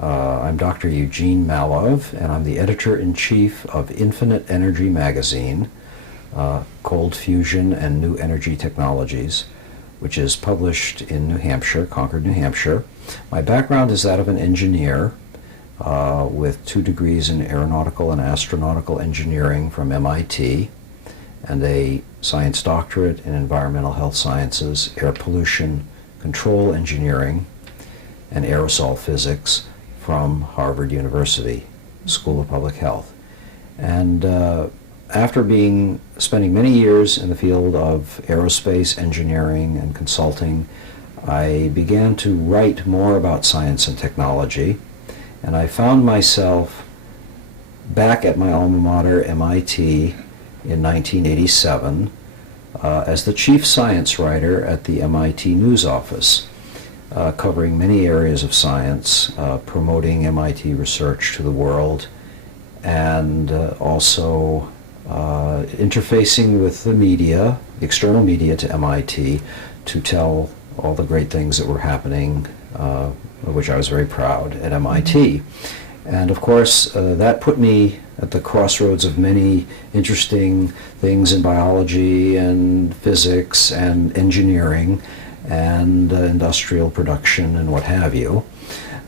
I'm Dr. Eugene Mallove, and I'm the editor-in-chief of Infinite Energy magazine, Cold Fusion and New Energy Technologies, which is published in New Hampshire, Concord, New Hampshire. My background is that of an engineer with 2 degrees in aeronautical and astronautical engineering from MIT, and a science doctorate in environmental health sciences, air pollution control engineering, and aerosol physics from Harvard University School of Public Health. And after spending many years in the field of aerospace engineering and consulting, I began to write more about science and technology, and I found myself back at my alma mater, MIT, in 1987 as the chief science writer at the MIT News Office, covering many areas of science, promoting MIT research to the world, and also interfacing with the media, the external media to MIT, to tell all the great things that were happening, of which I was very proud at MIT. And of course, that put me at the crossroads of many interesting things in biology and physics and engineering and industrial production and what have you.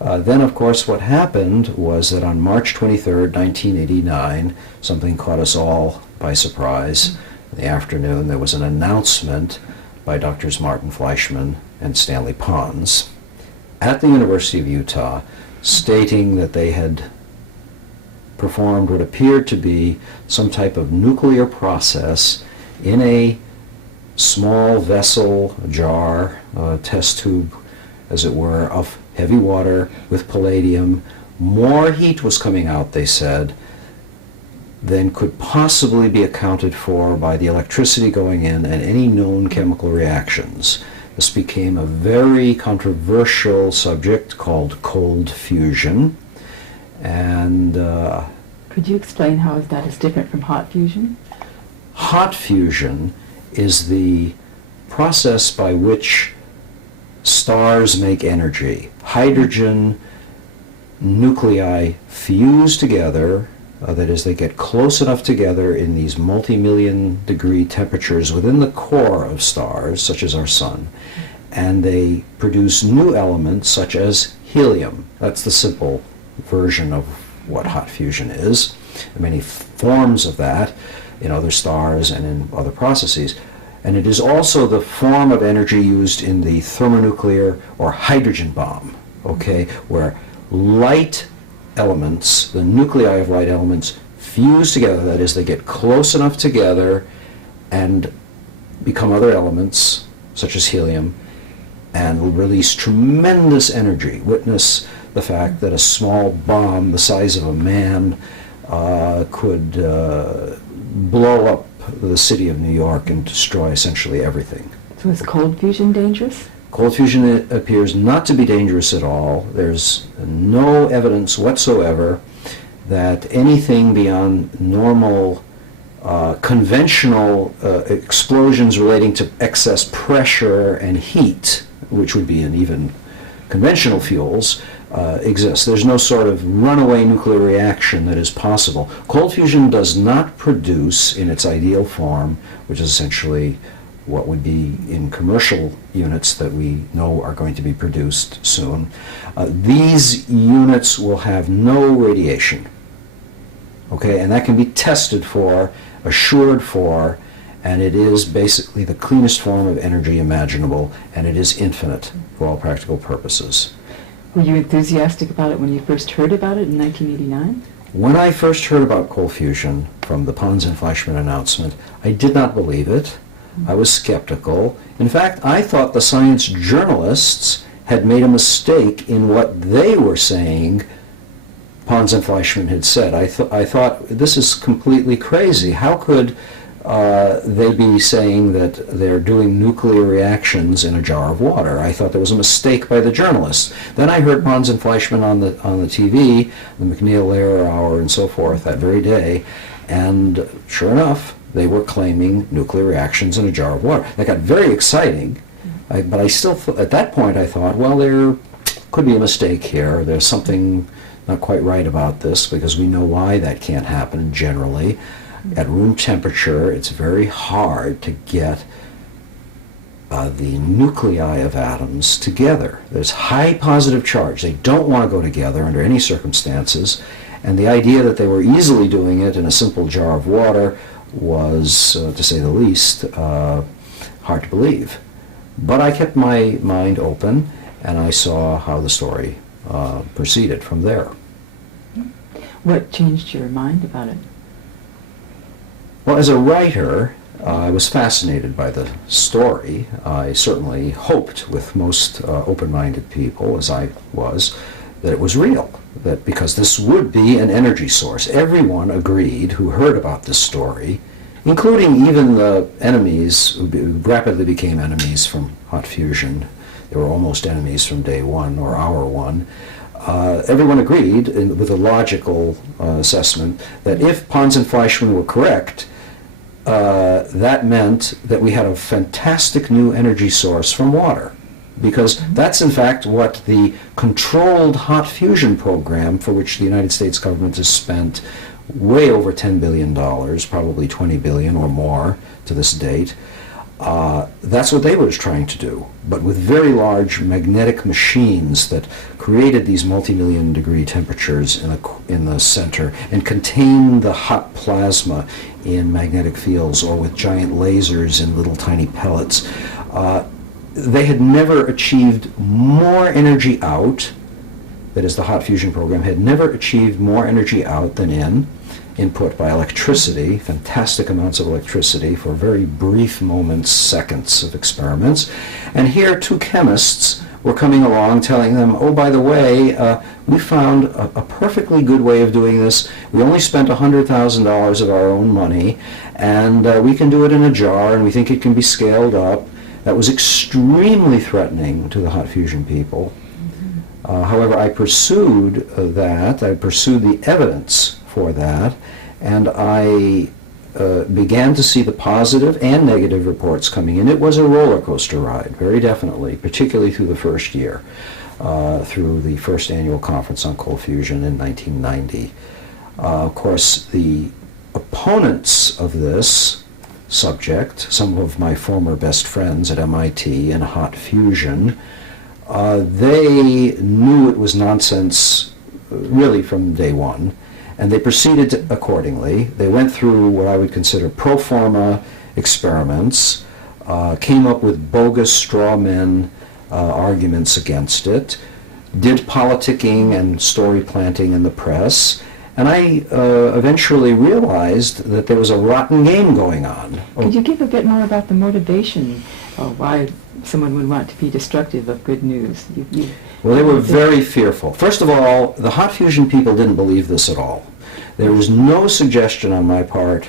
Then, of course, what happened was that on March 23rd, 1989, something caught us all by surprise. In the afternoon, there was an announcement by Drs. Martin Fleischmann and Stanley Pons at the University of Utah, stating that they had performed what appeared to be some type of nuclear process in a small vessel, a jar, a test tube, as it were, of heavy water with palladium. More heat was coming out, they said, than could possibly be accounted for by the electricity going in and any known chemical reactions. This became a very controversial subject called cold fusion. And could you explain how that is different from hot fusion? Hot fusion is the process by which stars make energy. Hydrogen nuclei fuse together, that is, they get close enough together in these multi-million degree temperatures within the core of stars, such as our sun, and they produce new elements such as helium. That's the simple version of what hot fusion is. There are many forms of that in other stars and in other processes. And it is also the form of energy used in the thermonuclear or hydrogen bomb, okay, where light elements, the nuclei of light elements, fuse together. That is, they get close enough together and become other elements, such as helium, and release tremendous energy. Witness the fact that a small bomb the size of a man could blow up the city of New York and destroy essentially everything. So is cold fusion dangerous? Cold fusion appears not to be dangerous at all. There's no evidence whatsoever that anything beyond normal, conventional explosions relating to excess pressure and heat, which would be in even conventional fuels, exists. There's no sort of runaway nuclear reaction that is possible. Cold fusion does not produce, in its ideal form, which is essentially what would be in commercial units that we know are going to be produced soon. These units will have no radiation, okay, and that can be tested for, assured for, and it is basically the cleanest form of energy imaginable, and it is infinite for all practical purposes. Were you enthusiastic about it when you first heard about it in 1989? When I first heard about cold fusion from the Pons and Fleischmann announcement, I did not believe it. I was skeptical. In fact, I thought the science journalists had made a mistake in what they were saying Pons and Fleischmann had said. I thought, this is completely crazy. How could they be saying that they're doing nuclear reactions in a jar of water? I thought there was a mistake by the journalists. Then I heard Pons and Fleischmann on the TV, the McNeil-Lehrer Hour and so forth that very day, and sure enough, they were claiming nuclear reactions in a jar of water. That got very exciting, but I still, at that point, I thought, well, they're could be a mistake here. There's something not quite right about this, because we know why that can't happen generally. At room temperature, it's very hard to get the nuclei of atoms together. There's high positive charge. They don't want to go together under any circumstances, and the idea that they were easily doing it in a simple jar of water was, to say the least, hard to believe. But I kept my mind open, and I saw how the story proceeded from there. What changed your mind about it? Well, as a writer, I was fascinated by the story. I certainly hoped, with most open-minded people, as I was, that it was real, that because this would be an energy source. Everyone agreed who heard about this story, including even the enemies who rapidly became enemies from hot fusion. They were almost enemies from day one, or hour one. Everyone agreed with a logical assessment that if Pons and Fleischmann were correct, that meant that we had a fantastic new energy source from water, because that's in fact what the controlled hot fusion program, for which the United States government has spent way over $10 billion, probably $20 billion or more to this date, that's what they were trying to do, but with very large magnetic machines that created these multi-million degree temperatures in the center and contained the hot plasma in magnetic fields, or with giant lasers in little tiny pellets. They had never achieved more energy out, that is, the hot fusion program had never achieved more energy out than in, input by electricity, fantastic amounts of electricity for very brief moments, seconds of experiments. And here two chemists were coming along telling them, oh, by the way, we found a perfectly good way of doing this. We only spent $100,000 of our own money, and we can do it in a jar, and we think it can be scaled up. That was extremely threatening to the hot fusion people. However, I pursued the evidence for that, and I began to see the positive and negative reports coming in. It was a roller coaster ride, very definitely, particularly through the first year, through the first annual conference on cold fusion in 1990. Of course, the opponents of this subject, some of my former best friends at MIT in hot fusion, they knew it was nonsense really from day one, and they proceeded accordingly. They went through what I would consider pro forma experiments, came up with bogus straw men arguments against it, did politicking and story planting in the press, and I eventually realized that there was a rotten game going on. Could you give a bit more about the motivation, why someone would want to be destructive of good news? Well, they were very fearful. First of all, the hot fusion people didn't believe this at all. There was no suggestion on my part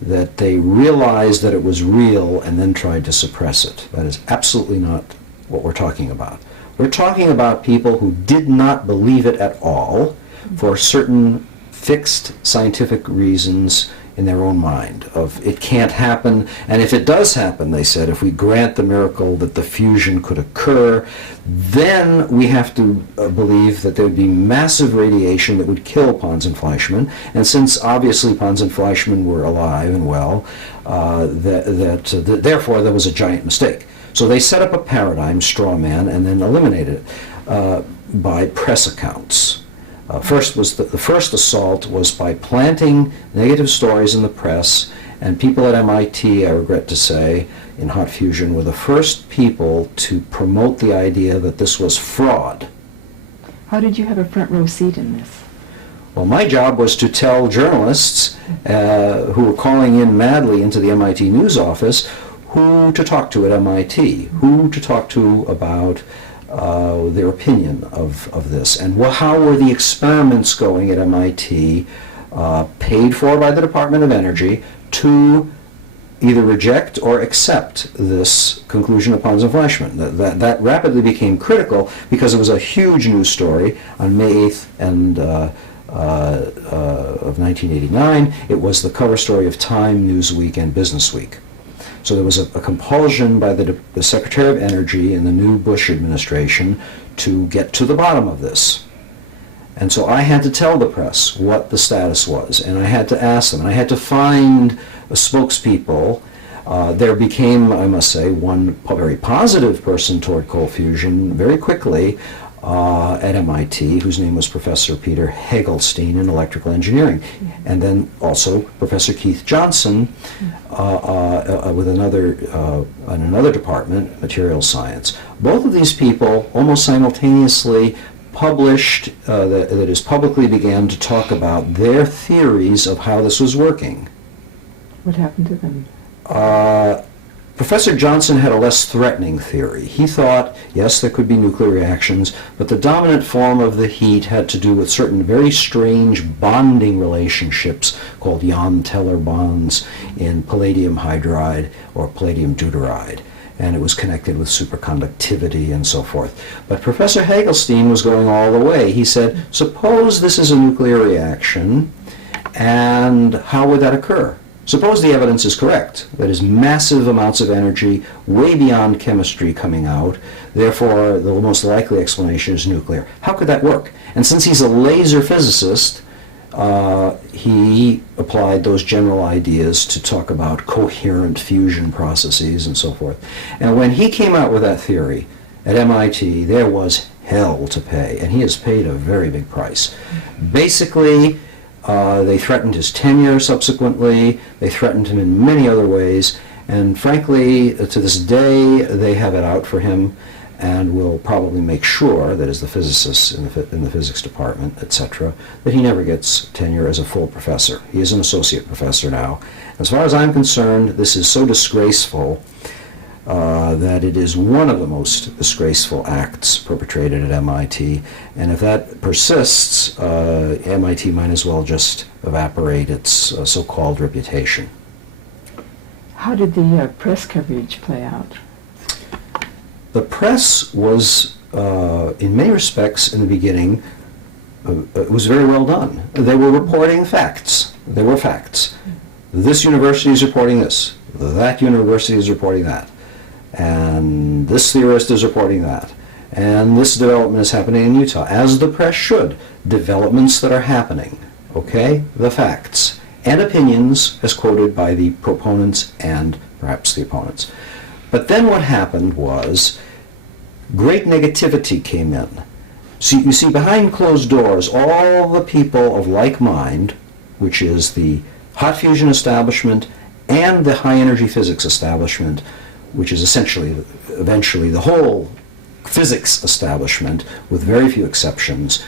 that they realized that it was real and then tried to suppress it. That is absolutely not what we're talking about. We're talking about people who did not believe it at all for certain fixed scientific reasons in their own mind of it can't happen, and if it does happen, they said, if we grant the miracle that the fusion could occur, then we have to believe that there would be massive radiation that would kill Pons and Fleischmann, and since obviously Pons and Fleischmann were alive and well, therefore there was a giant mistake. So they set up a paradigm, straw man, and then eliminated it by press accounts. First was the first assault was by planting negative stories in the press, and people at MIT, I regret to say, in hot fusion, were the first people to promote the idea that this was fraud. How did you have a front row seat in this? Well, my job was to tell journalists who were calling in madly into the MIT news office who to talk to at MIT, who to talk to about their opinion of this, and how were the experiments going at MIT, paid for by the Department of Energy, to either reject or accept this conclusion of Pons and Fleischmann. That rapidly became critical because it was a huge news story on May 8th and of 1989. It was the cover story of Time, Newsweek, and Businessweek. So there was a compulsion by the Secretary of Energy in the new Bush administration to get to the bottom of this. And so I had to tell the press what the status was, and I had to ask them, and I had to find spokespeople. There became, I must say, one very positive person toward cold fusion very quickly at MIT, whose name was Professor Peter Hagelstein in electrical engineering, and then also Professor Keith Johnson with in another department, materials science. Both of these people almost simultaneously published, that is, publicly began to talk about their theories of how this was working. What happened to them? Professor Johnson had a less threatening theory. He thought, yes, there could be nuclear reactions, but the dominant form of the heat had to do with certain very strange bonding relationships called Jahn-Teller bonds in palladium hydride or palladium deuteride, and it was connected with superconductivity and so forth. But Professor Hagelstein was going all the way. He said, suppose this is a nuclear reaction, and how would that occur? Suppose the evidence is correct, that is, massive amounts of energy way beyond chemistry coming out, therefore the most likely explanation is nuclear. How could that work? And since he's a laser physicist, he applied those general ideas to talk about coherent fusion processes and so forth. And when he came out with that theory at MIT, there was hell to pay, and he has paid a very big price. Basically, they threatened his tenure subsequently. They threatened him in many other ways. And frankly, to this day, they have it out for him and will probably make sure, that is the physicists in the physics department, etc., that he never gets tenure as a full professor. He is an associate professor now. As far as I'm concerned, this is so disgraceful that it is one of the most disgraceful acts perpetrated at MIT, and if that persists, MIT might as well just evaporate its so-called reputation. How did the press coverage play out? The press was, in many respects, in the beginning, it was very well done. They were reporting facts. They were facts. This university is reporting this. That university is reporting that. And this theorist is reporting that. And this development is happening in Utah, as the press should. Developments that are happening, okay? The facts. And opinions, as quoted by the proponents and perhaps the opponents. But then what happened was great negativity came in. So you see, behind closed doors, all the people of like mind, which is the hot fusion establishment and the high energy physics establishment, which is eventually the whole physics establishment, with very few exceptions,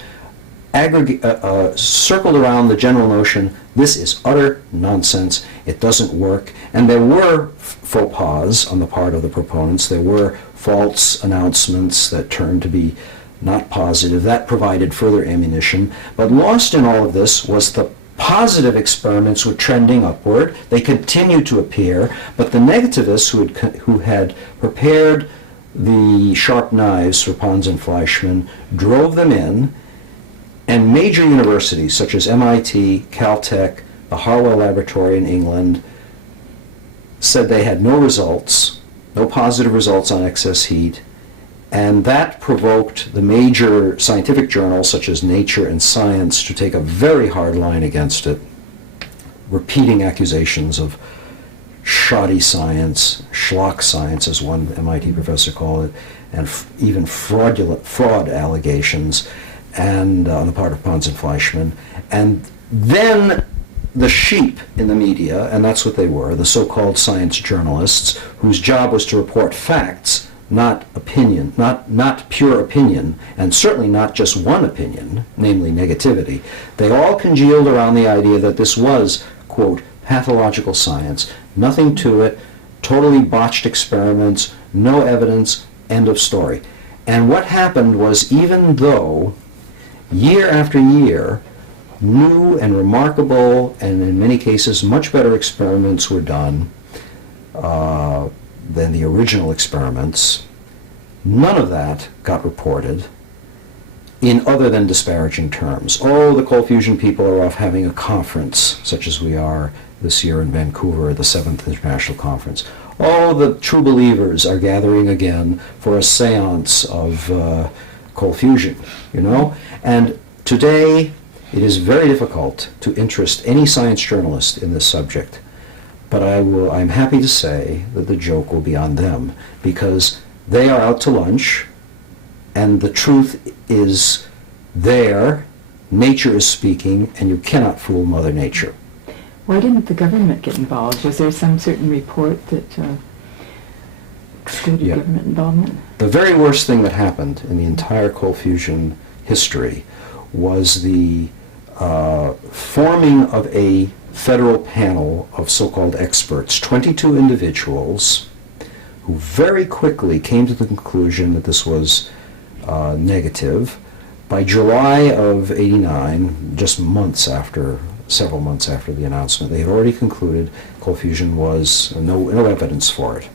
circled around the general notion, this is utter nonsense, it doesn't work. And there were faux pas on the part of the proponents. There were false announcements that turned to be not positive. That provided further ammunition. But lost in all of this was the positive experiments were trending upward. They continued to appear, but the negativists who had prepared the sharp knives for Pons and Fleischmann drove them in, and major universities such as MIT, Caltech, the Harwell Laboratory in England said they had no results, no positive results on excess heat, and that provoked the major scientific journals such as Nature and Science to take a very hard line against it, repeating accusations of shoddy science, schlock science as one MIT professor called it, and even fraud allegations and on the part of Pons and Fleischmann. And then the sheep in the media, and that's what they were, the so-called science journalists, whose job was to report facts, not opinion, not pure opinion, and certainly not just one opinion, namely negativity. They all congealed around the idea that this was, quote, pathological science, nothing to it, totally botched experiments, no evidence, end of story. And what happened was, even though year after year, new and remarkable, and in many cases much better experiments were done than the original experiments, none of that got reported in other than disparaging terms. Oh, the cold fusion people are off having a conference, such as we are this year in Vancouver, the 7th International Conference. Oh, the true believers are gathering again for a seance of cold fusion, you know? And today, it is very difficult to interest any science journalist in this subject. But I'm happy to say that the joke will be on them, because they are out to lunch, and the truth is there, nature is speaking, and you cannot fool Mother Nature. Why didn't the government get involved? Was there some certain report that excluded government involvement? The very worst thing that happened in the entire cold fusion history was the forming of a federal panel of so-called experts, 22 individuals, who very quickly came to the conclusion that this was negative. By July of '89, just several months after the announcement, they had already concluded cold fusion was no evidence for it,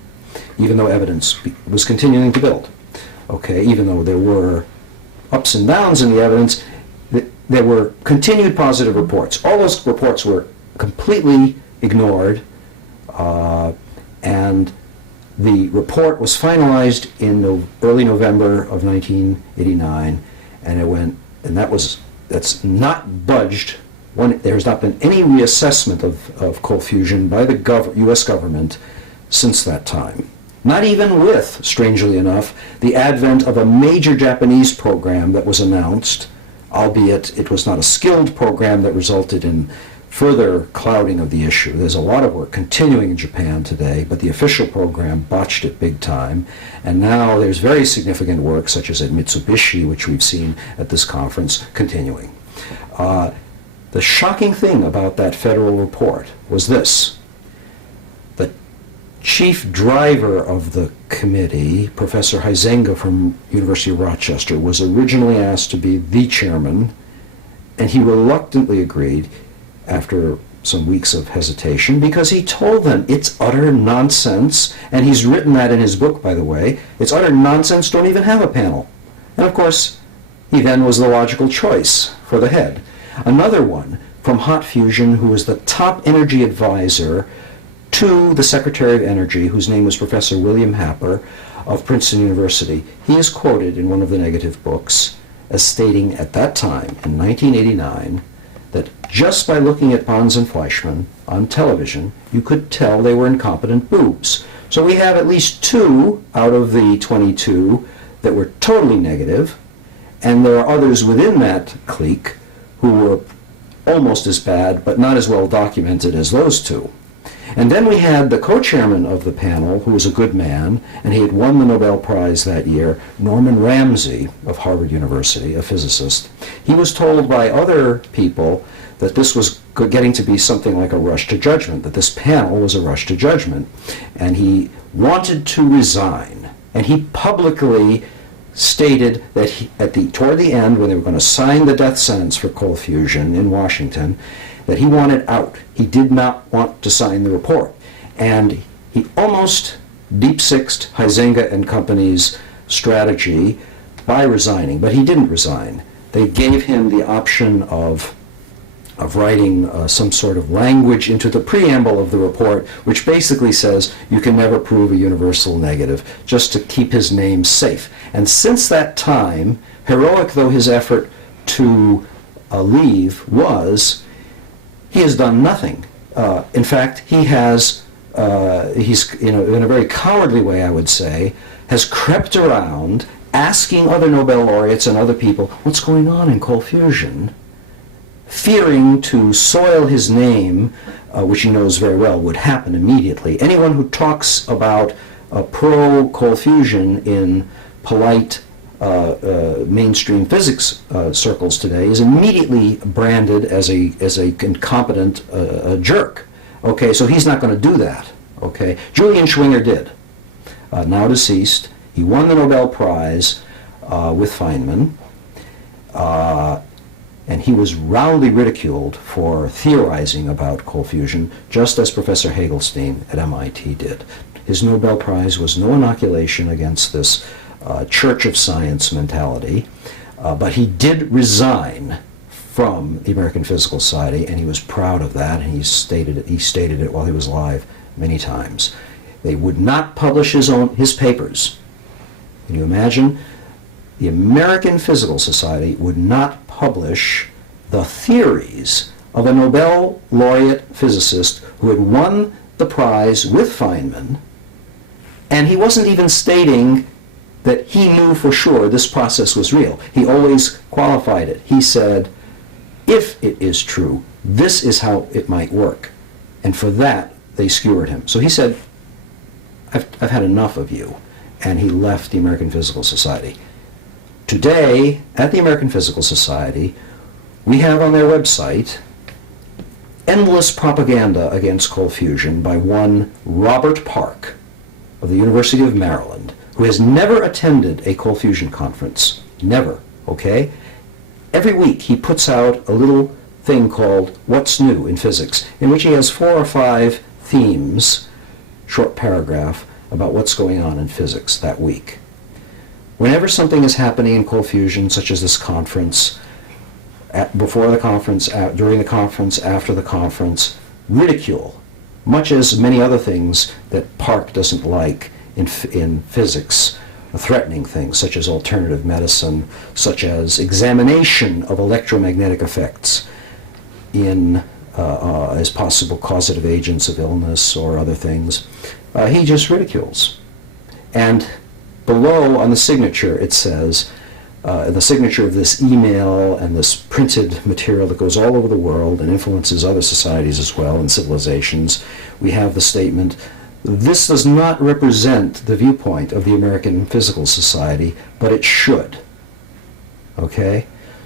even though evidence was continuing to build. Okay, even though there were ups and downs in the evidence, there were continued positive reports. All those reports were completely ignored, and the report was finalized in early November of 1989, and that's not budged. There has not been any reassessment of cold fusion by the U.S. government since that time. Not even with, strangely enough, the advent of a major Japanese program that was announced, albeit it was not a skilled program that resulted in further clouding of the issue. There's a lot of work continuing in Japan today, but the official program botched it big time. And now there's very significant work, such as at Mitsubishi, which we've seen at this conference, continuing. The shocking thing about that federal report was this. The chief driver of the committee, Professor Huizenga from University of Rochester, was originally asked to be the chairman, and he reluctantly agreed after some weeks of hesitation, because he told them it's utter nonsense, and he's written that in his book, by the way. It's utter nonsense, don't even have a panel. And of course, he then was the logical choice for the head. Another one from Hot Fusion, who was the top energy advisor to the Secretary of Energy, whose name was Professor William Happer of Princeton University. He is quoted in one of the negative books as stating at that time, in 1989, that just by looking at Pons and Fleischmann on television, you could tell they were incompetent boobs. So we have at least 2 out of the 22 that were totally negative, and there are others within that clique who were almost as bad, but not as well documented as those 2. And then we had the co-chairman of the panel, who was a good man, and he had won the Nobel Prize that year, Norman Ramsey of Harvard University, a physicist. He was told by other people that this was getting to be something like a rush to judgment, that this panel was a rush to judgment, and he wanted to resign. And he publicly stated that toward the end, when they were going to sign the death sentence for cold fusion in Washington, that he wanted out. He did not want to sign the report. And he almost deep-sixed Huizenga and company's strategy by resigning, but he didn't resign. They gave him the option of writing some sort of language into the preamble of the report, which basically says you can never prove a universal negative, just to keep his name safe. And since that time, heroic though his effort to leave was, he has done nothing. In fact, he's in a very cowardly way, I would say, has crept around asking other Nobel laureates and other people what's going on in cold fusion, fearing to soil his name, which he knows very well would happen immediately. Anyone who talks about pro-cold fusion in polite mainstream physics circles today is immediately branded as a incompetent jerk. Okay, so he's not going to do that. Okay, Julian Schwinger did. Now deceased, he won the Nobel Prize with Feynman, and he was roundly ridiculed for theorizing about cold fusion, just as Professor Hagelstein at MIT did. His Nobel Prize was no inoculation against this Church of Science mentality, but he did resign from the American Physical Society, and he was proud of that, and he stated it while he was alive many times. They would not publish his papers. Can you imagine? The American Physical Society would not publish the theories of a Nobel laureate physicist who had won the prize with Feynman, and he wasn't even stating that he knew for sure this process was real. He always qualified it. He said, if it is true, this is how it might work. And for that, they skewered him. So he said, I've had enough of you. And he left the American Physical Society. Today, at the American Physical Society, we have on their website endless propaganda against cold fusion by one Robert Park of the University of Maryland, who has never attended a cold fusion conference. Never, okay? Every week he puts out a little thing called What's New in Physics, in which he has 4 or 5 themes, short paragraph, about what's going on in physics that week. Whenever something is happening in cold fusion, such as this conference, before the conference, during the conference, after the conference, ridicule, much as many other things that Park doesn't like in physics, threatening things such as alternative medicine, such as examination of electromagnetic effects as possible causative agents of illness or other things. He just ridicules. And below on the signature it says, the signature of this email and this printed material that goes all over the world and influences other societies as well and civilizations, we have the statement, this does not represent the viewpoint of the American Physical Society, but it should. Okay?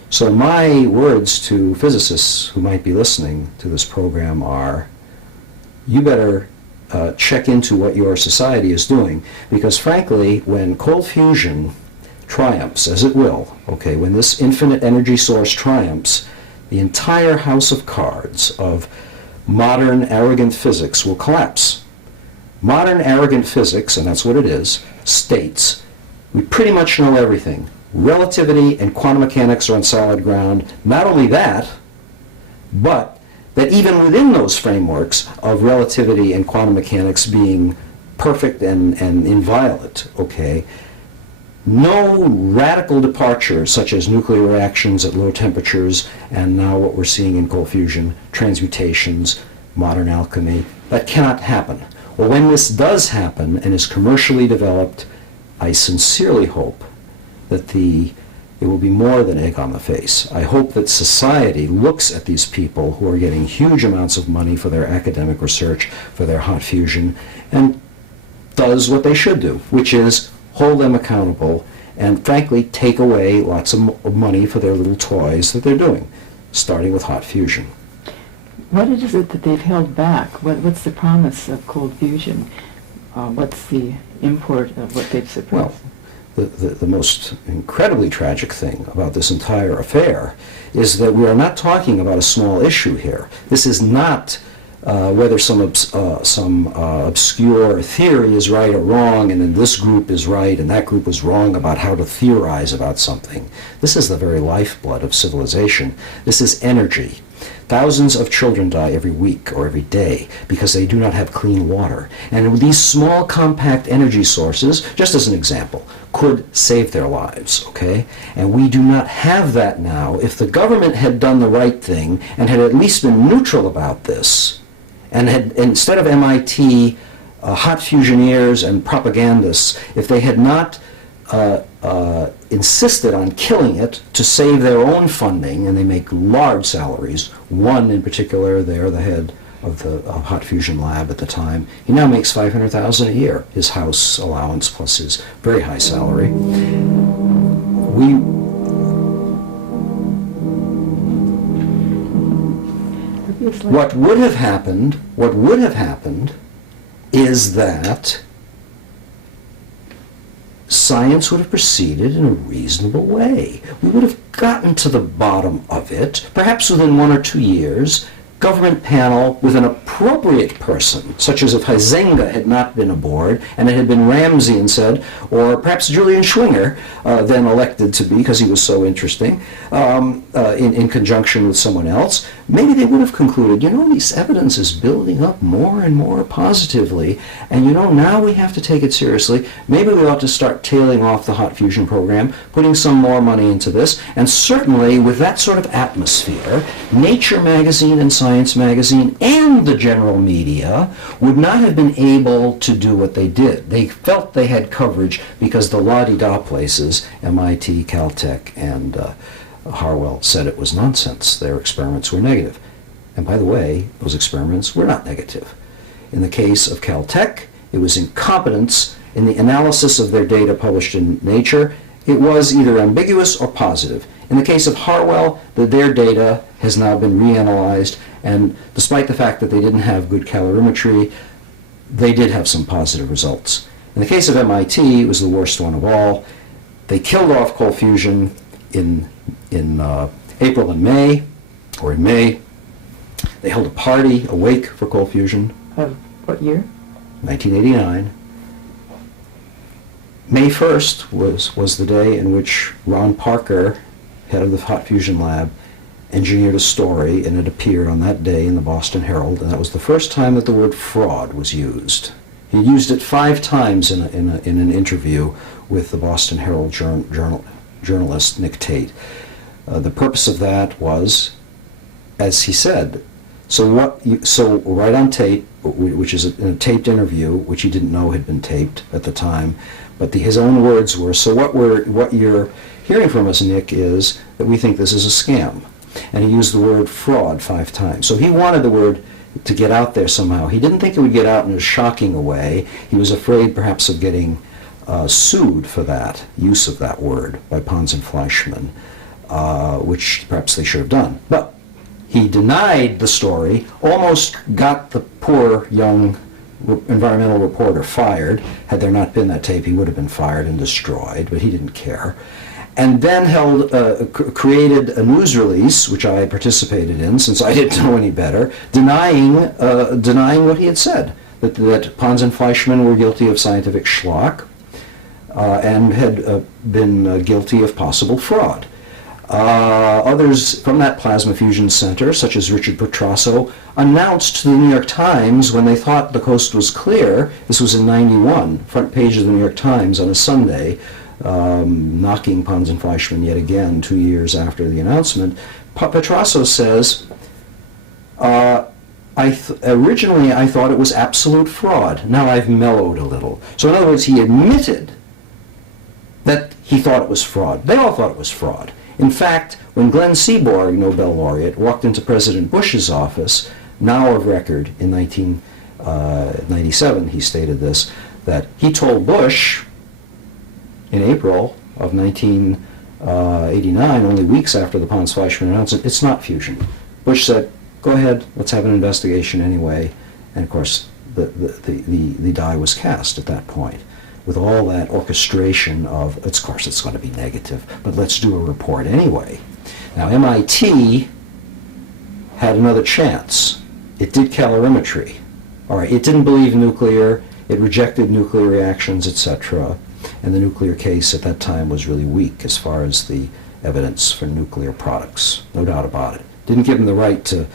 So my words to physicists who might be listening to this program are, you better check into what your society is doing, because frankly, when cold fusion triumphs, as it will, okay, when this infinite energy source triumphs, the entire house of cards of modern arrogant physics will collapse. Modern arrogant physics, and that's what it is, states we pretty much know everything. Relativity and quantum mechanics are on solid ground. Not only that, but that even within those frameworks of relativity and quantum mechanics being perfect and inviolate, okay, no radical departure such as nuclear reactions at low temperatures and now what we're seeing in cold fusion, transmutations, modern alchemy, that cannot happen. Well, when this does happen and is commercially developed, I sincerely hope that it will be more than egg on the face. I hope that society looks at these people who are getting huge amounts of money for their academic research, for their hot fusion, and does what they should do, which is hold them accountable and frankly take away lots of money for their little toys that they're doing, starting with hot fusion. What is it that they've held back? What's the promise of cold fusion? What's the import of what they've suppressed? Well, the most incredibly tragic thing about this entire affair is that we are not talking about a small issue here. This is not whether some obscure theory is right or wrong, and then this group is right and that group was wrong about how to theorize about something. This is the very lifeblood of civilization. This is energy. Thousands of children die every week or every day because they do not have clean water. And these small compact energy sources, just as an example, could save their lives, okay? And we do not have that now. If the government had done the right thing and had at least been neutral about this, and had, instead of MIT hot fusioneers and propagandists, if they had not insisted on killing it to save their own funding, and they make large salaries. One in particular, there, the head of the hot fusion lab at the time, he now makes $500,000 a year, his house allowance plus his very high salary. What would have happened is that science would have proceeded in a reasonable way. We would have gotten to the bottom of it, perhaps within 1 or 2 years, government panel with an appropriate person, such as if Huizenga had not been aboard and it had been Ramsey instead, or perhaps Julian Schwinger, then elected to be, because he was so interesting, in conjunction with someone else, maybe they would have concluded, you know, this evidence is building up more and more positively, and you know, now we have to take it seriously. Maybe we ought to start tailing off the hot fusion program, putting some more money into this, and certainly with that sort of atmosphere, Nature magazine and Science magazine and the general media would not have been able to do what they did. They felt they had coverage because the la-di-da places, MIT, Caltech, and Harwell, said it was nonsense. Their experiments were negative. And by the way, those experiments were not negative. In the case of Caltech, it was incompetence in the analysis of their data published in Nature. It was either ambiguous or positive. In the case of Harwell, their data has now been reanalyzed, and despite the fact that they didn't have good calorimetry, they did have some positive results. In the case of MIT, it was the worst one of all. They killed off cold fusion in April and May, or in May. They held a party, a wake for cold fusion. Of what year? 1989. May 1st was the day in which Ron Parker, head of the hot fusion lab, engineered a story, and it appeared on that day in the Boston Herald, and that was the first time that the word fraud was used. He used it 5 times in an interview with the Boston Herald journalist Nick Tate. The purpose of that was, as he said, so right on tape, which is a taped interview, which he didn't know had been taped at the time, but his own words were, so what you're hearing from us, Nick, is that we think this is a scam. And he used the word fraud 5 times. So he wanted the word to get out there somehow. He didn't think it would get out in a shocking a way. He was afraid perhaps of getting sued for that use of that word by Pons and Fleischmann, which perhaps they should have done. But he denied the story, almost got the poor young environmental reporter fired. Had there not been that tape, he would have been fired and destroyed, but he didn't care. And then created a news release, which I participated in, since I didn't know any better, denying what he had said, that Pons and Fleischmann were guilty of scientific schlock and had been guilty of possible fraud. Others from that plasma fusion center, such as Richard Petrasso, announced to the New York Times when they thought the coast was clear, this was in '91, front page of the New York Times on a Sunday, knocking Pons and Fleischmann yet again 2 years after the announcement. Petrasso says, originally I thought it was absolute fraud. Now I've mellowed a little. So in other words, he admitted that he thought it was fraud. They all thought it was fraud. In fact, when Glenn Seaborg, Nobel laureate, walked into President Bush's office, now of record in 1997, he stated this, that he told Bush in April of 1989, only weeks after the Pons-Fleischmann announcement, it's not fusion. Bush said, go ahead, let's have an investigation anyway. And of course, the die was cast at that point, with all that orchestration of, of course it's going to be negative, but let's do a report anyway. Now MIT had another chance. It did calorimetry. All right, it didn't believe nuclear, it rejected nuclear reactions, etc. And the nuclear case at that time was really weak as far as the evidence for nuclear products, no doubt about it. Didn't give them the right to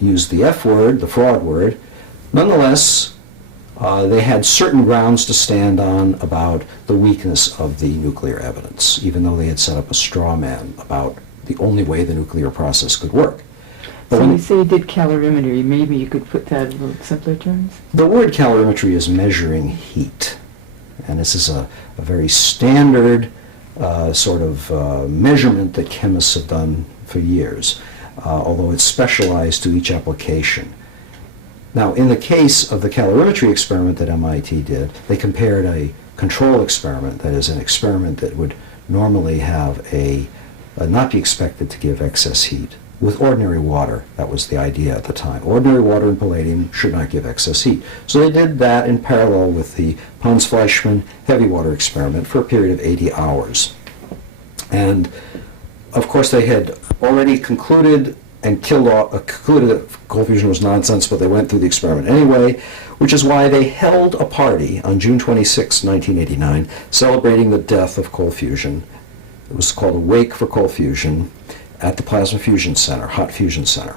use the F word, the fraud word. Nonetheless, they had certain grounds to stand on about the weakness of the nuclear evidence, even though they had set up a straw man about the only way the nuclear process could work. But so when you say you did calorimetry, maybe you could put that in a little simpler terms? The word calorimetry is measuring heat. And this is a very standard sort of measurement that chemists have done for years, although it's specialized to each application. Now, in the case of the calorimetry experiment that MIT did, they compared a control experiment, that is an experiment that would normally have not be expected to give excess heat, with ordinary water. That was the idea at the time. Ordinary water and palladium should not give excess heat. So they did that in parallel with the Pons-Fleischmann heavy water experiment for a period of 80 hours. And of course they had already concluded and concluded that cold fusion was nonsense, but they went through the experiment anyway, which is why they held a party on June 26, 1989, celebrating the death of cold fusion. It was called a Wake for Cold Fusion at the Plasma Fusion Center, Hot Fusion Center.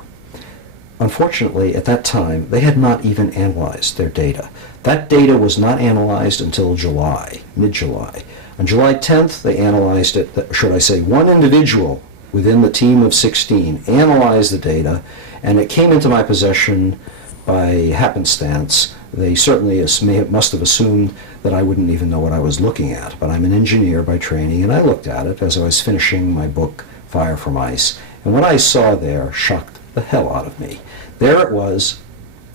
Unfortunately, at that time, they had not even analyzed their data. That data was not analyzed until July, mid-July. On July 10th, they analyzed it, should I say, one individual within the team of 16 analyzed the data, and it came into my possession by happenstance. They certainly must have assumed that I wouldn't even know what I was looking at, but I'm an engineer by training, and I looked at it as I was finishing my book, Fire from Ice, and what I saw there shocked the hell out of me. There it was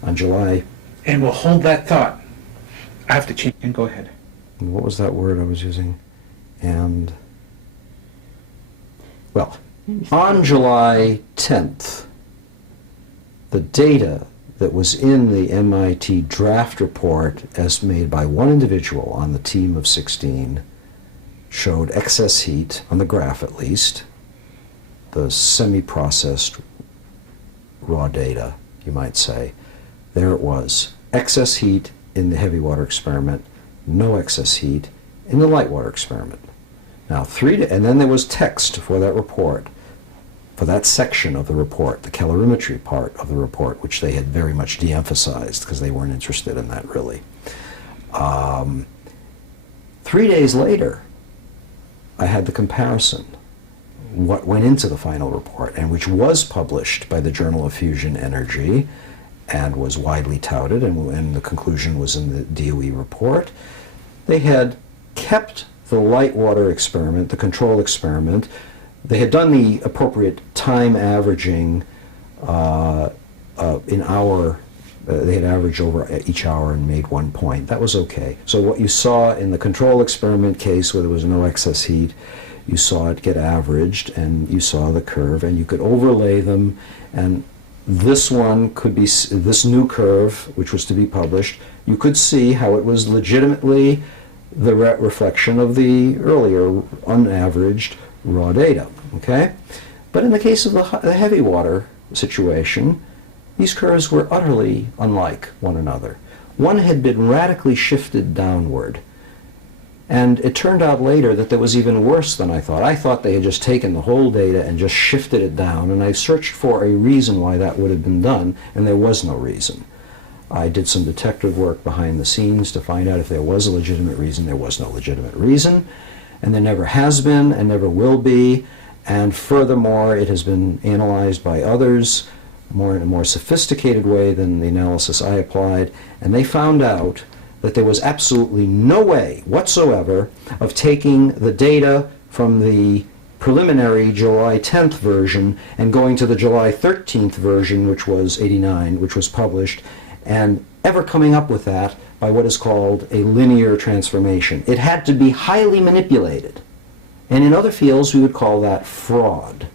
on July. And we'll hold that thought. I have to change, and go ahead. What was that word I was using? And, well, on July 10th, the data that was in the MIT draft report as made by one individual on the team of 16 showed excess heat, on the graph at least, the semi-processed raw data, you might say. There it was. Excess heat in the heavy water experiment, no excess heat in the light water experiment. Now, and then there was text for that report, for that section of the report, the calorimetry part of the report, which they had very much de-emphasized because they weren't interested in that really. 3 days later, I had the comparison, what went into the final report, and which was published by the Journal of Fusion Energy and was widely touted, and the conclusion was in the DOE report. They had kept the light water experiment, the control experiment. They had done the appropriate time averaging in hour. They had averaged over each hour and made 1 point. That was okay. So what you saw in the control experiment case where there was no excess heat, you saw it get averaged, and you saw the curve, and you could overlay them, and this one could be, this new curve, which was to be published, you could see how it was legitimately the reflection of the earlier unaveraged raw data, okay? But in the case of the heavy water situation, these curves were utterly unlike one another. One had been radically shifted downward, and it turned out later that that was even worse than I thought. I thought they had just taken the whole data and just shifted it down, and I searched for a reason why that would have been done, and there was no reason. I did some detective work behind the scenes to find out if there was a legitimate reason. There was no legitimate reason, and there never has been and never will be, and furthermore, it has been analyzed by others in a more sophisticated way than the analysis I applied, and they found out that there was absolutely no way whatsoever of taking the data from the preliminary July 10th version and going to the July 13th version, which was 89, which was published, and ever coming up with that by what is called a linear transformation. It had to be highly manipulated. And in other fields, we would call that fraud.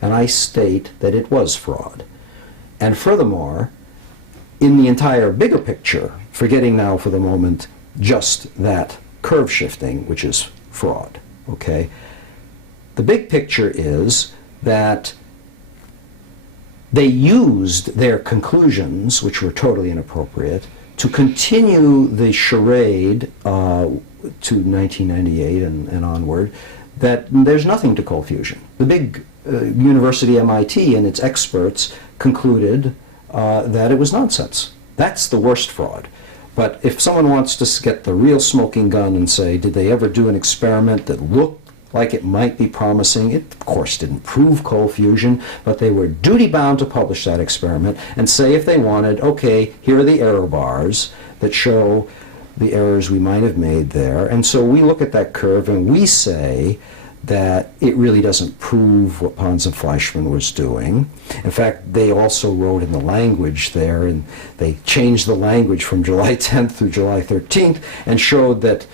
And I state that it was fraud. And furthermore, in the entire bigger picture, forgetting now for the moment just that curve shifting, which is fraud, okay? The big picture is that they used their conclusions, which were totally inappropriate, to continue the charade to 1998 and onward, that there's nothing to cold fusion. The big university MIT and its experts concluded that it was nonsense. That's the worst fraud. But if someone wants to get the real smoking gun and say, did they ever do an experiment that looked like it might be promising? It, of course, didn't prove cold fusion, but they were duty-bound to publish that experiment and say if they wanted, okay, here are the error bars that show the errors we might have made there. And so we look at that curve and we say that it really doesn't prove what Pons and Fleischmann was doing. In fact, they also wrote in the language there, and they changed the language from July 10th through July 13th and showed that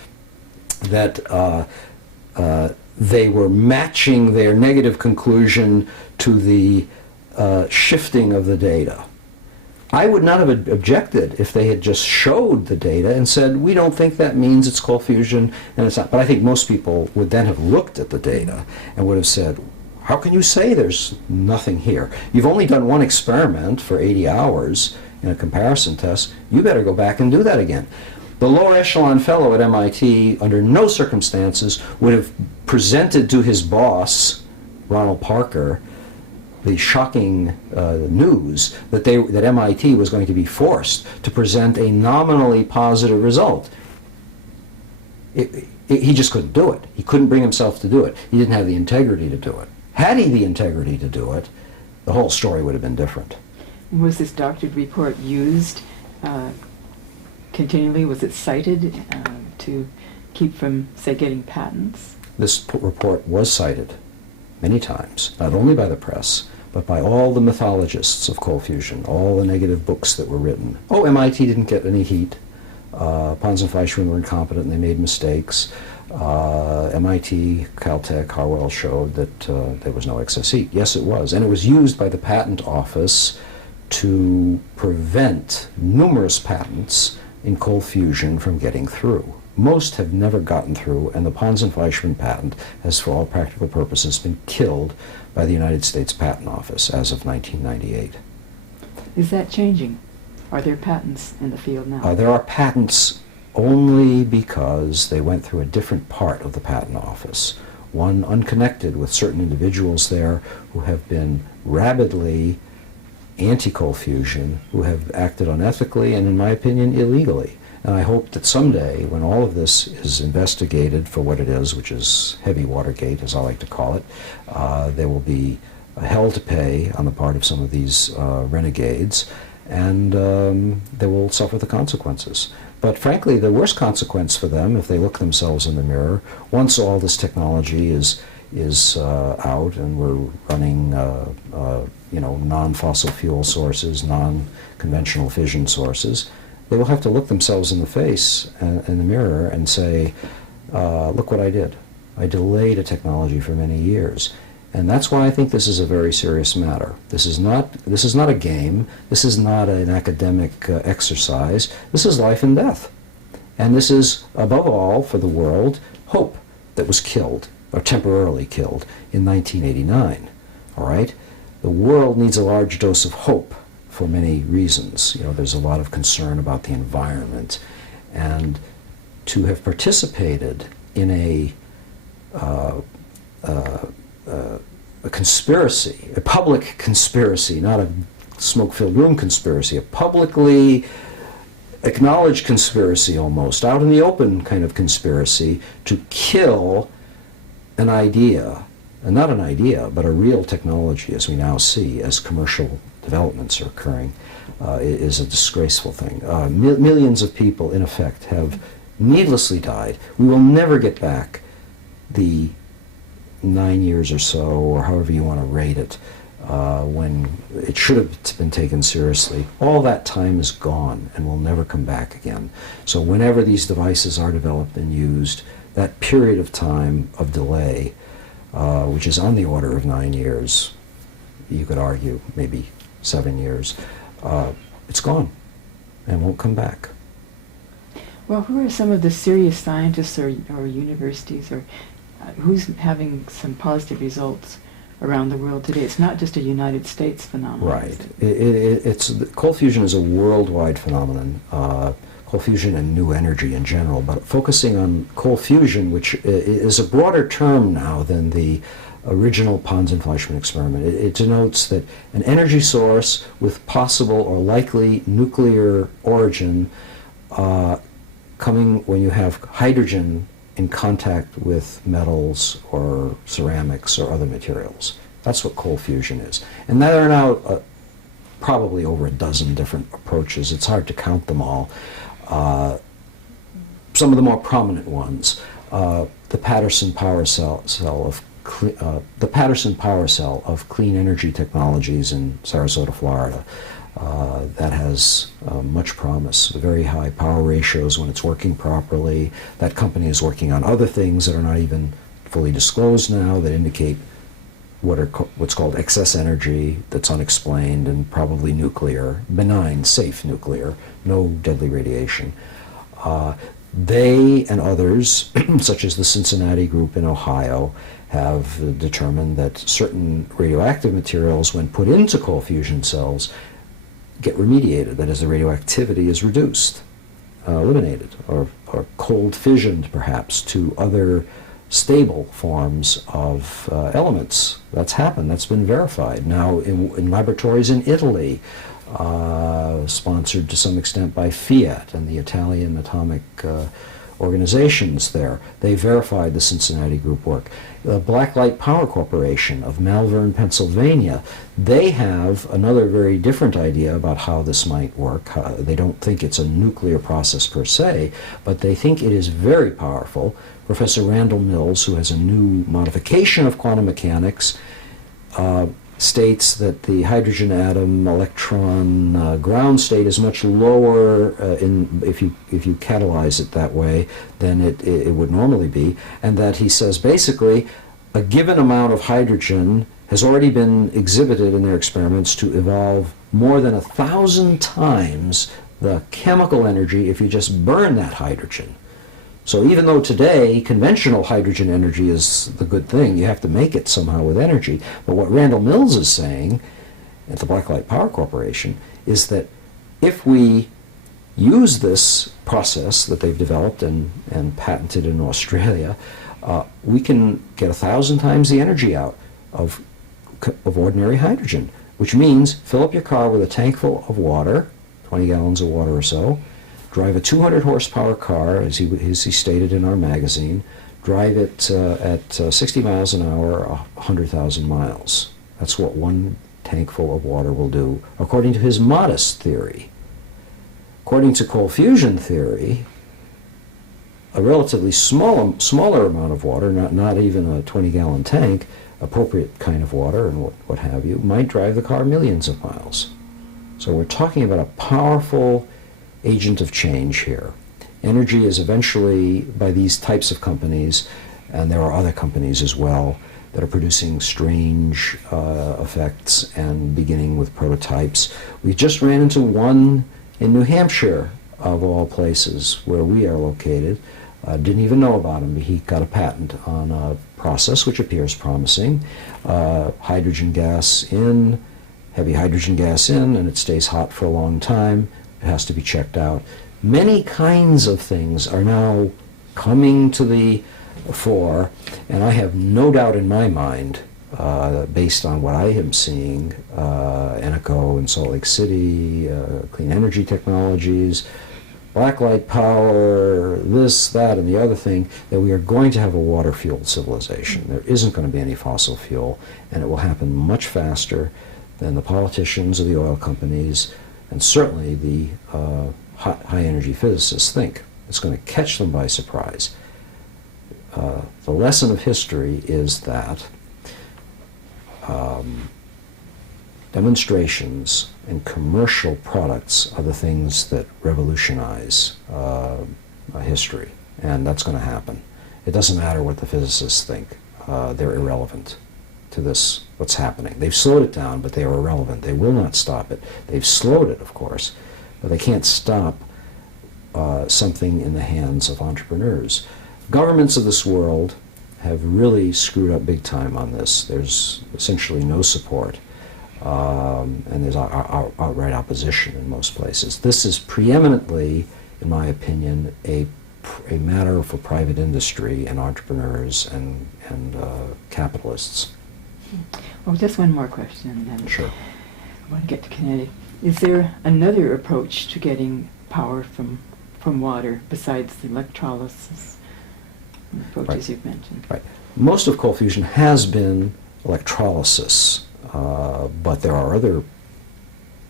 they were matching their negative conclusion to the shifting of the data. I would not have objected if they had just showed the data and said, we don't think that means it's cold fusion, and it's not. But I think most people would then have looked at the data and would have said, How can you say there's nothing here? You've only done one experiment for 80 hours in a comparison test. You better go back and do that again. The lower echelon fellow at MIT, under no circumstances, would have presented to his boss, Ronald Parker, the shocking news that MIT was going to be forced to present a nominally positive result. He just couldn't do it. He couldn't bring himself to do it. He didn't have the integrity to do it. Had he the integrity to do it, the whole story would have been different. Was this doctored report used continually? Was it cited to keep from, say, getting patents? This report was cited many times, not only by the press, but by all the mythologists of cold fusion, all the negative books that were written. Oh, MIT didn't get any heat. Pons and Fleischmann were incompetent and they made mistakes. MIT, Caltech, Harwell showed that there was no excess heat. Yes, it was. And it was used by the patent office to prevent numerous patents in cold fusion from getting through. Most have never gotten through, and the Pons and Fleischmann patent has, for all practical purposes, been killed by the United States Patent Office as of 1998. Is that changing? Are there patents in the field now? There are patents only because they went through a different part of the patent office, one unconnected with certain individuals there who have been rabidly anti-cold fusion, who have acted unethically and, in my opinion, illegally. And I hope that someday, when all of this is investigated for what it is, which is heavy Watergate, as I like to call it, there will be a hell to pay on the part of some of these renegades, and they will suffer the consequences. But frankly, the worst consequence for them, if they look themselves in the mirror, once all this technology is out and we're running non-fossil fuel sources, non-conventional fission sources, they will have to look themselves in the face, in the mirror, and say, look what I did. I delayed a technology for many years. And that's why I think this is a very serious matter. This is not a game. This is not an academic exercise. This is life and death. And this is, above all, for the world, hope that was killed, or temporarily killed, in 1989. All right? The world needs a large dose of hope for many reasons. There's a lot of concern about the environment. And to have participated in a conspiracy, a public conspiracy, not a smoke-filled room conspiracy, a publicly acknowledged conspiracy almost, out in the open kind of conspiracy to kill an idea, and not an idea, but a real technology, as we now see, as commercial developments are occurring, is a disgraceful thing. Millions of people, in effect, have needlessly died. We will never get back the 9 years or so, or however you want to rate it, when it should have been taken seriously. All that time is gone and will never come back again. So whenever these devices are developed and used, that period of time of delay, which is on the order of 9 years, you could argue maybe 7 years, it's gone and won't come back. Well, who are some of the serious scientists or universities, or who's having some positive results around the world today? It's not just a United States phenomenon. Right. Cold fusion is a worldwide phenomenon. Cold fusion and new energy in general, but focusing on cold fusion, which is a broader term now than the original Pons and Fleischmann experiment. It denotes that an energy source with possible or likely nuclear origin coming when you have hydrogen in contact with metals or ceramics or other materials. That's what cold fusion is. And there are now probably over a dozen different approaches. It's hard to count them all. Some of the more prominent ones, the Patterson power cell of Clean Energy Technologies in Sarasota, Florida. That has much promise, very high power ratios when it's working properly. That company is working on other things that are not even fully disclosed now that indicate what's called excess energy that's unexplained and probably nuclear, benign, safe nuclear, no deadly radiation. They and others, such as the Cincinnati group in Ohio, have determined that certain radioactive materials, when put into cold fusion cells, get remediated. That is, the radioactivity is reduced, eliminated, or cold fissioned perhaps to other stable forms of elements. That's happened. That's been verified now in laboratories in Italy, sponsored to some extent by Fiat and the Italian atomic organizations there. They verified the Cincinnati group work. The Blacklight Power Corporation of Malvern, Pennsylvania, they have another very different idea about how this might work. They don't think it's a nuclear process per se, but they think it is very powerful. Professor Randall Mills, who has a new modification of quantum mechanics, states that the hydrogen atom electron ground state is much lower if you catalyze it that way than it would normally be, and that he says basically a given amount of hydrogen has already been exhibited in their experiments to evolve more than 1,000 times the chemical energy if you just burn that hydrogen. So even though today conventional hydrogen energy is the good thing, you have to make it somehow with energy. But what Randall Mills is saying at the Blacklight Power Corporation is that if we use this process that they've developed and patented in Australia, we can get 1,000 times the energy out of ordinary hydrogen, which means fill up your car with a tank full of water, 20 gallons of water or so, drive a 200 horsepower car, as he stated in our magazine, drive it at 60 miles an hour, 100,000 miles. That's what one tank full of water will do, according to his modest theory. According to cold fusion theory, a relatively smaller amount of water, not even a 20-gallon tank, appropriate kind of water and what have you, might drive the car millions of miles. So we're talking about a powerful agent of change here. Energy is eventually, by these types of companies, and there are other companies as well, that are producing strange effects and beginning with prototypes. We just ran into one in New Hampshire, of all places, where we are located. Didn't even know about him. He got a patent on a process which appears promising. Hydrogen gas in, heavy hydrogen gas in, and it stays hot for a long time. It has to be checked out. Many kinds of things are now coming to the fore, and I have no doubt in my mind, based on what I am seeing, Eneco in Salt Lake City, clean energy technologies, blacklight power, this, that, and the other thing, that we are going to have a water-fueled civilization. There isn't going to be any fossil fuel, and it will happen much faster than the politicians or the oil companies, and certainly the high-energy physicists think. It's going to catch them by surprise. The lesson of history is that demonstrations and commercial products are the things that revolutionize history, and that's going to happen. It doesn't matter what the physicists think. They're irrelevant to this, what's happening. They've slowed it down, but they are irrelevant. They will not stop it. They've slowed it, of course, but they can't stop something in the hands of entrepreneurs. Governments of this world have really screwed up big time on this. There's essentially no support, and there's outright opposition in most places. This is preeminently, in my opinion, a matter for private industry and entrepreneurs and capitalists. Well, just one more question, and then Sure. I want to get to kinetic. Is there another approach to getting power from water besides the electrolysis approaches you've mentioned? Right. Most of cold fusion has been electrolysis, but there are other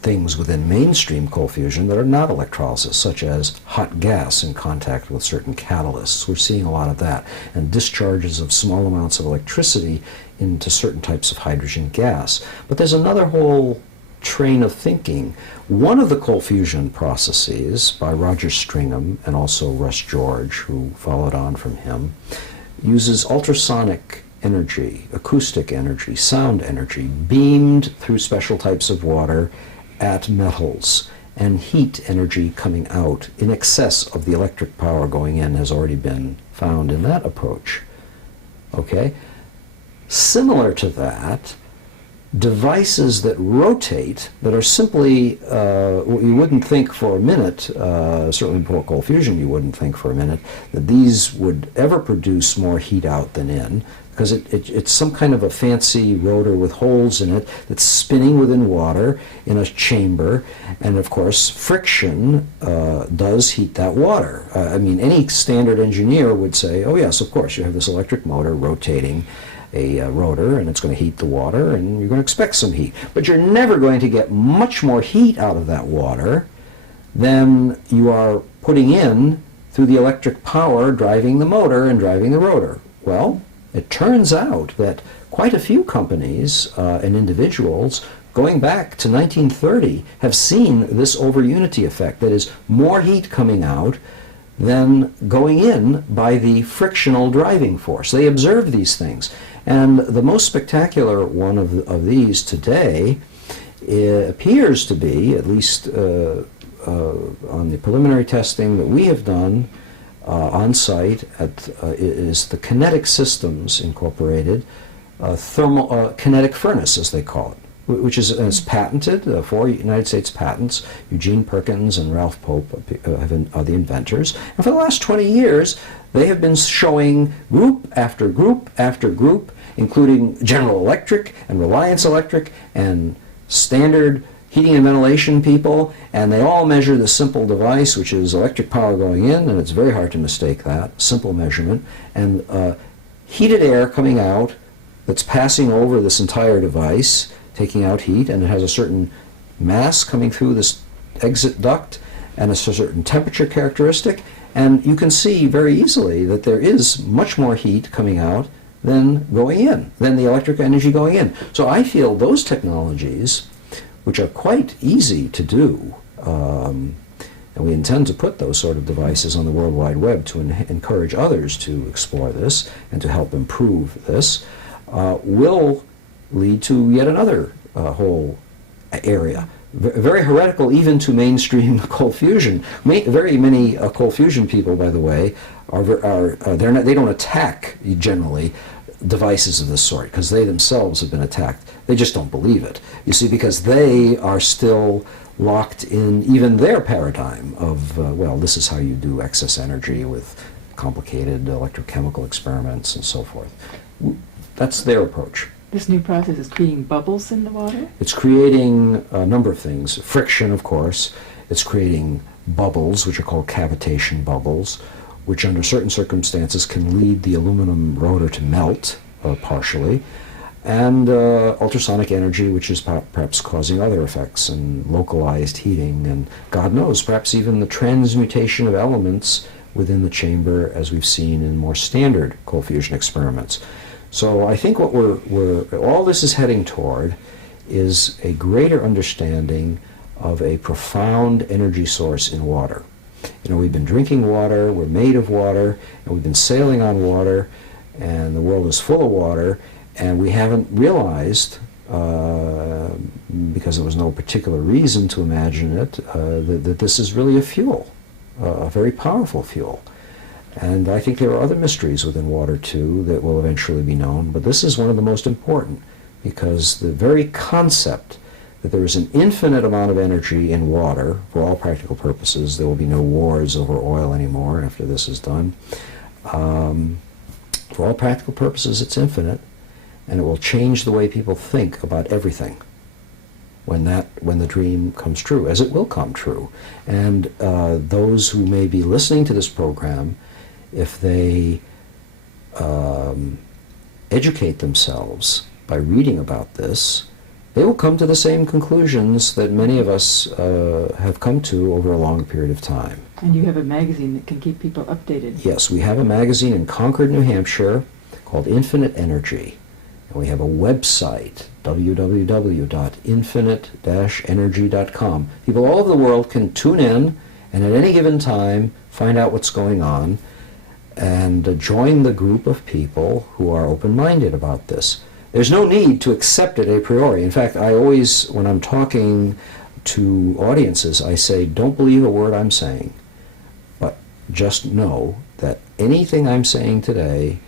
things within mainstream cold fusion that are not electrolysis, such as hot gas in contact with certain catalysts. We're seeing a lot of that, and discharges of small amounts of electricity into certain types of hydrogen gas. But there's another whole train of thinking. One of the cold fusion processes by Roger Stringham and also Russ George, who followed on from him, uses ultrasonic energy, acoustic energy, sound energy, beamed through special types of water at metals, and heat energy coming out in excess of the electric power going in has already been found in that approach. Okay? similar to that, devices that rotate, that are simply, you wouldn't think for a minute, certainly before cold fusion you wouldn't think for a minute, that these would ever produce more heat out than in, because it's some kind of a fancy rotor with holes in it that's spinning within water in a chamber, and of course friction does heat that water. I mean, any standard engineer would say, oh yes, of course, you have this electric motor rotating a rotor, and it's going to heat the water, and you're going to expect some heat. But you're never going to get much more heat out of that water than you are putting in through the electric power driving the motor and driving the rotor. Well, it turns out that quite a few companies and individuals going back to 1930 have seen this over-unity effect, that is, more heat coming out than going in by the frictional driving force. They observed these things. And the most spectacular one of these today appears to be, at least on the preliminary testing that we have done on site, is the Kinetic Systems Incorporated Kinetic Furnace, as they call it, which is patented, 4 United States patents. Eugene Perkins and Ralph Pope are the inventors. And for the last 20 years, they have been showing group after group after group, including General Electric and Reliance Electric and standard heating and ventilation people, and they all measure this simple device, which is electric power going in, and it's very hard to mistake that, simple measurement, and heated air coming out that's passing over this entire device, taking out heat, and it has a certain mass coming through this exit duct and a certain temperature characteristic, and you can see very easily that there is much more heat coming out than going in, than the electric energy going in. So I feel those technologies, which are quite easy to do, and we intend to put those sort of devices on the World Wide Web to encourage others to explore this and to help improve this, will lead to yet another whole area. Very heretical even to mainstream cold fusion. Very many cold fusion people, by the way, they don't attack generally devices of this sort because they themselves have been attacked. They just don't believe it. You see, because they are still locked in even their paradigm of, well, this is how you do excess energy with complicated electrochemical experiments and so forth. That's their approach. This new process is creating bubbles in the water? It's creating a number of things. Friction, of course. It's creating bubbles, which are called cavitation bubbles, which under certain circumstances can lead the aluminum rotor to melt partially, and ultrasonic energy, which is perhaps causing other effects, and localized heating, and God knows, perhaps even the transmutation of elements within the chamber, as we've seen in more standard cold fusion experiments. So I think what all this is heading toward is a greater understanding of a profound energy source in water. You know, we've been drinking water, we're made of water, and we've been sailing on water, and the world is full of water, and we haven't realized, because there was no particular reason to imagine it, that this is really a fuel, a very powerful fuel. And I think there are other mysteries within water, too, that will eventually be known, but this is one of the most important, because the very concept that there is an infinite amount of energy in water, for all practical purposes, there will be no wars over oil anymore after this is done. For all practical purposes, it's infinite, and it will change the way people think about everything when the dream comes true, as it will come true. And those who may be listening to this program, if they educate themselves by reading about this, they will come to the same conclusions that many of us have come to over a long period of time. And you have a magazine that can keep people updated. Yes, we have a magazine in Concord, New Hampshire called Infinite Energy. And we have a website, www.infinite-energy.com. People all over the world can tune in and at any given time find out what's going on and join the group of people who are open-minded about this. There's no need to accept it a priori. In fact, I always, when I'm talking to audiences, I say, don't believe a word I'm saying, but just know that anything I'm saying today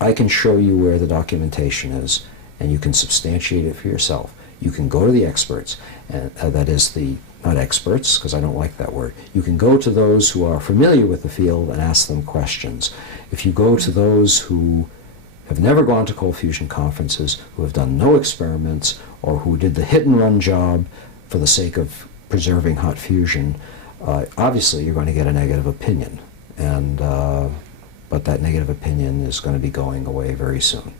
I can show you where the documentation is, and you can substantiate it for yourself. You can go to the experts, and that is the, not experts, because I don't like that word. You can go to those who are familiar with the field and ask them questions. If you go to those who have never gone to cold fusion conferences, who have done no experiments, or who did the hit-and-run job for the sake of preserving hot fusion, obviously you're going to get a negative opinion. And but that negative opinion is going to be going away very soon.